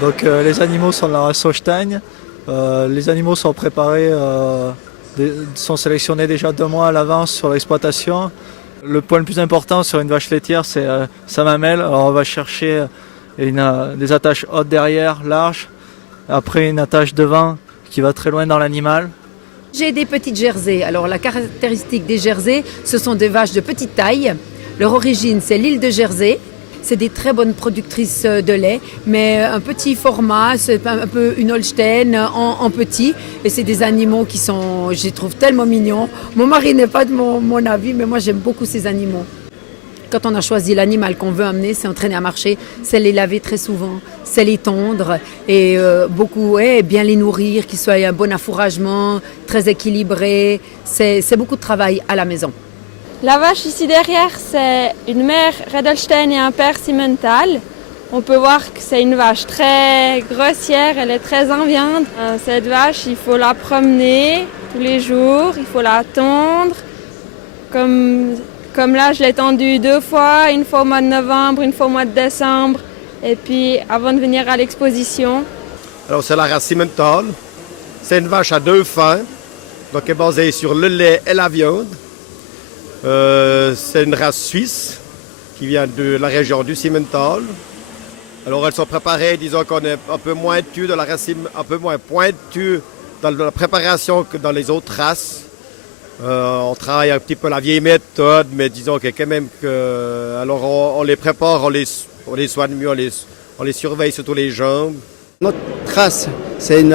Donc les animaux sont de la race Holstein. Les animaux sont préparés, sont sélectionnés déjà 2 mois à l'avance sur l'exploitation. Le point le plus important sur une vache laitière, c'est sa mamelle. Alors on va chercher des attaches hautes derrière, larges. Après une attache devant qui va très loin dans l'animal. J'ai des petites jersey. Alors la caractéristique des jersey, ce sont des vaches de petite taille. Leur origine, c'est l'île de Jersey. C'est des très bonnes productrices de lait, mais un petit format, c'est un peu une Holstein en petit. Et c'est des animaux qui sont, je les trouve tellement mignons. Mon mari n'est pas de mon avis, mais moi j'aime beaucoup ces animaux. Quand on a choisi l'animal qu'on veut amener, c'est entraîner à marcher, c'est les laver très souvent, c'est les tondre et bien les nourrir, qu'ils soient un bon affouragement, très équilibré. C'est beaucoup de travail à la maison. La vache ici derrière, c'est une mère Red Holstein et un père Simmental. On peut voir que c'est une vache très grossière, elle est très en viande. Cette vache, il faut la promener tous les jours, il faut la tondre. Comme là, je l'ai tendue 2 fois, une fois au mois de novembre, une fois au mois de décembre, et puis avant de venir à l'exposition. Alors c'est la race Simmental. C'est une vache à 2 fins, donc elle est basée sur le lait et la viande. C'est une race suisse qui vient de la région du Simmental. Alors elles sont préparées, disons qu'on est un peu moins pointu dans la race, un peu moins pointu dans la préparation que dans les autres races. On travaille un petit peu la vieille méthode, mais disons que quand même que, alors on les prépare, on les soigne mieux, on les surveille sur tous les jambes. Notre race, c'est une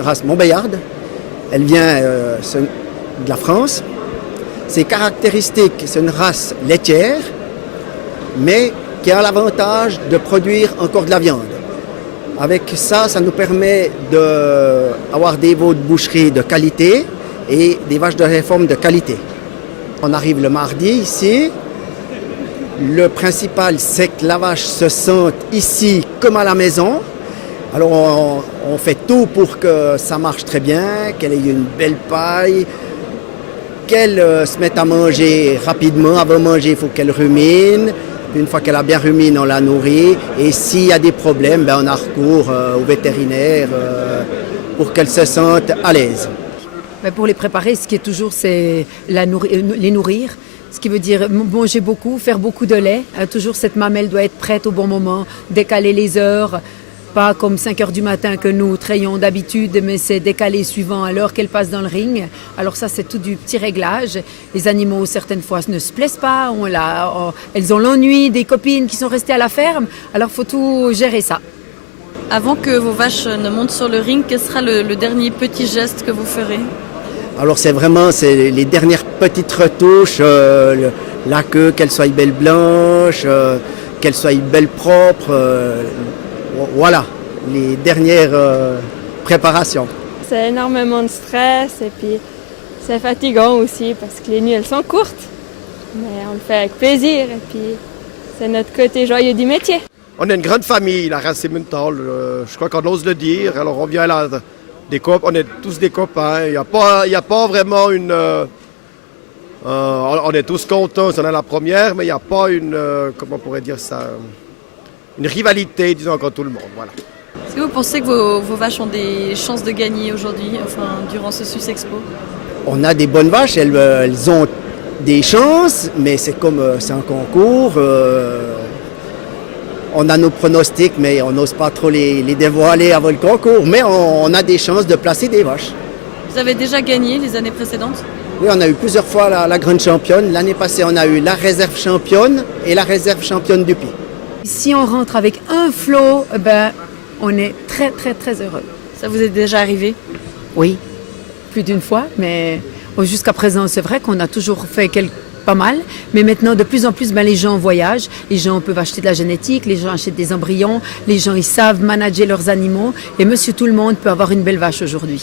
race montbéliarde. Elle vient de la France. Ses caractéristiques, c'est une race laitière, mais qui a l'avantage de produire encore de la viande. Avec ça, ça nous permet d'avoir des veaux de boucherie de qualité et des vaches de réforme de qualité. On arrive le mardi ici. Le principal, c'est que la vache se sente ici comme à la maison. Alors on fait tout pour que ça marche très bien, qu'elle ait une belle paille, qu'elle se mette à manger rapidement. Avant de manger, il faut qu'elle rumine. Une fois qu'elle a bien ruminé, on la nourrit. Et s'il y a des problèmes, on a recours au vétérinaire pour qu'elle se sente à l'aise. Mais pour les préparer, ce qui est toujours, c'est les nourrir. Ce qui veut dire manger beaucoup, faire beaucoup de lait. Toujours cette mamelle doit être prête au bon moment, décaler les heures. Pas comme 5 heures du matin que nous trayons d'habitude, mais c'est décalé suivant à l'heure qu'elle passe dans le ring. Alors ça, c'est tout du petit réglage. Les animaux, certaines fois, ne se plaisent pas. Elles ont l'ennui des copines qui sont restées à la ferme. Alors il faut tout gérer ça. Avant que vos vaches ne montent sur le ring, quel sera le dernier petit geste que vous ferez ? Alors c'est les dernières petites retouches. La queue, qu'elle soit belle blanche, qu'elle soit belle propre. Voilà, les dernières préparations. C'est énormément de stress et puis c'est fatigant aussi parce que les nuits elles sont courtes. Mais on le fait avec plaisir et puis c'est notre côté joyeux du métier. On est une grande famille, la race Simmental, je crois qu'on ose le dire. Alors on vient là, on est tous des copains. Il n'y a pas vraiment une... on est tous contents, on est la première, mais il n'y a pas une... comment on pourrait dire ça, une rivalité, disons, entre tout le monde. Voilà. Est-ce que vous pensez que vos vaches ont des chances de gagner aujourd'hui, durant ce Suisse Expo ? On a des bonnes vaches, elles ont des chances, mais c'est un concours. On a nos pronostics, mais on n'ose pas trop les dévoiler avant le concours. Mais on a des chances de placer des vaches. Vous avez déjà gagné les années précédentes ? Oui, on a eu plusieurs fois la grande championne. L'année passée, on a eu la réserve championne et la réserve championne du Puy. Si on rentre avec un flot, on est très, très, très heureux. Ça vous est déjà arrivé ? Oui, plus d'une fois, mais jusqu'à présent, c'est vrai qu'on a toujours fait pas mal, mais maintenant, de plus en plus, les gens voyagent, les gens peuvent acheter de la génétique, les gens achètent des embryons, les gens, ils savent manager leurs animaux, et monsieur tout le monde peut avoir une belle vache aujourd'hui.